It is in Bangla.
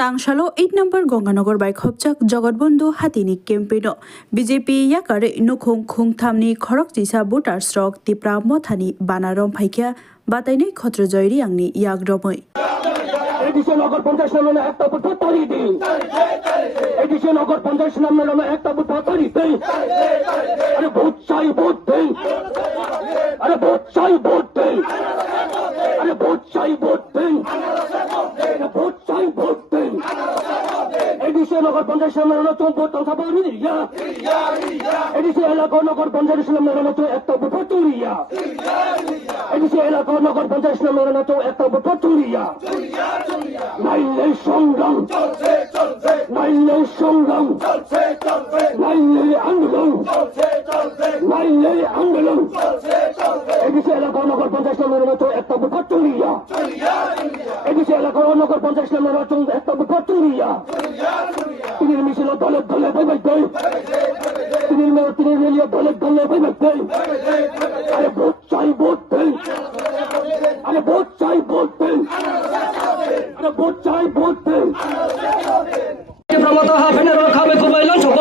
तांगशालो 8 नंबर गंगानगर बाइक हबचक जगतबंधु हातीनी केम्पेनो बीजेपी याकारे नुखुं खुंथामनी खरक जिसा भोटार स्ट्रक तिप्रा मथानी बानारम फाइख्या बाताइनै खत्र जयरी आंनि यागरमै এডিশন নগর পঞ্চায়েত নামে একটা বুথ তৈরি দিন এডিশন নগর পঞ্চায়েত নামে একটা বুথ তৈরি দিন আরে ভোট চাই ভোট দিন আরে ভোট চাই ভোট দিন আরে ভোট চাই ভোট দিন ভোট চাই ভোট দিন এডিশন নগর পঞ্চায়েত নামে নতুন ভোট সংখ্যা বলি দিয়া এডিশন এলাকা নগর পঞ্চায়েত নামে নতুন একটা বুথ তৈরিয়া এডিশন এলাকা নগর পঞ্চায়েত নামে নতুন একটা বুথ তৈরিয়া নাইলে সংগ্রাম নাইলে সংগ্রাম নাইলে আন্দোলন নাইলে আন্দোলন এদিকে এলাকা নগর পঞ্চায়েত নামের মতো একটা বুথ চুরিয়া এদিকে এলাকা নগর পঞ্চায়েত নামের মতো একটা বুথ চুরিয়া তিনি মিছিল দলে দলে বইবাইতে তিনি মিলিয়ে দলে দলে বইবাইতে আরে ভোট চাই ভোট দেন আরে ভোট চাই ভোট দেন আরে ভোট চাই ভোট দেন প্রমত হাফেনের খাবে খুবই লঞ্চক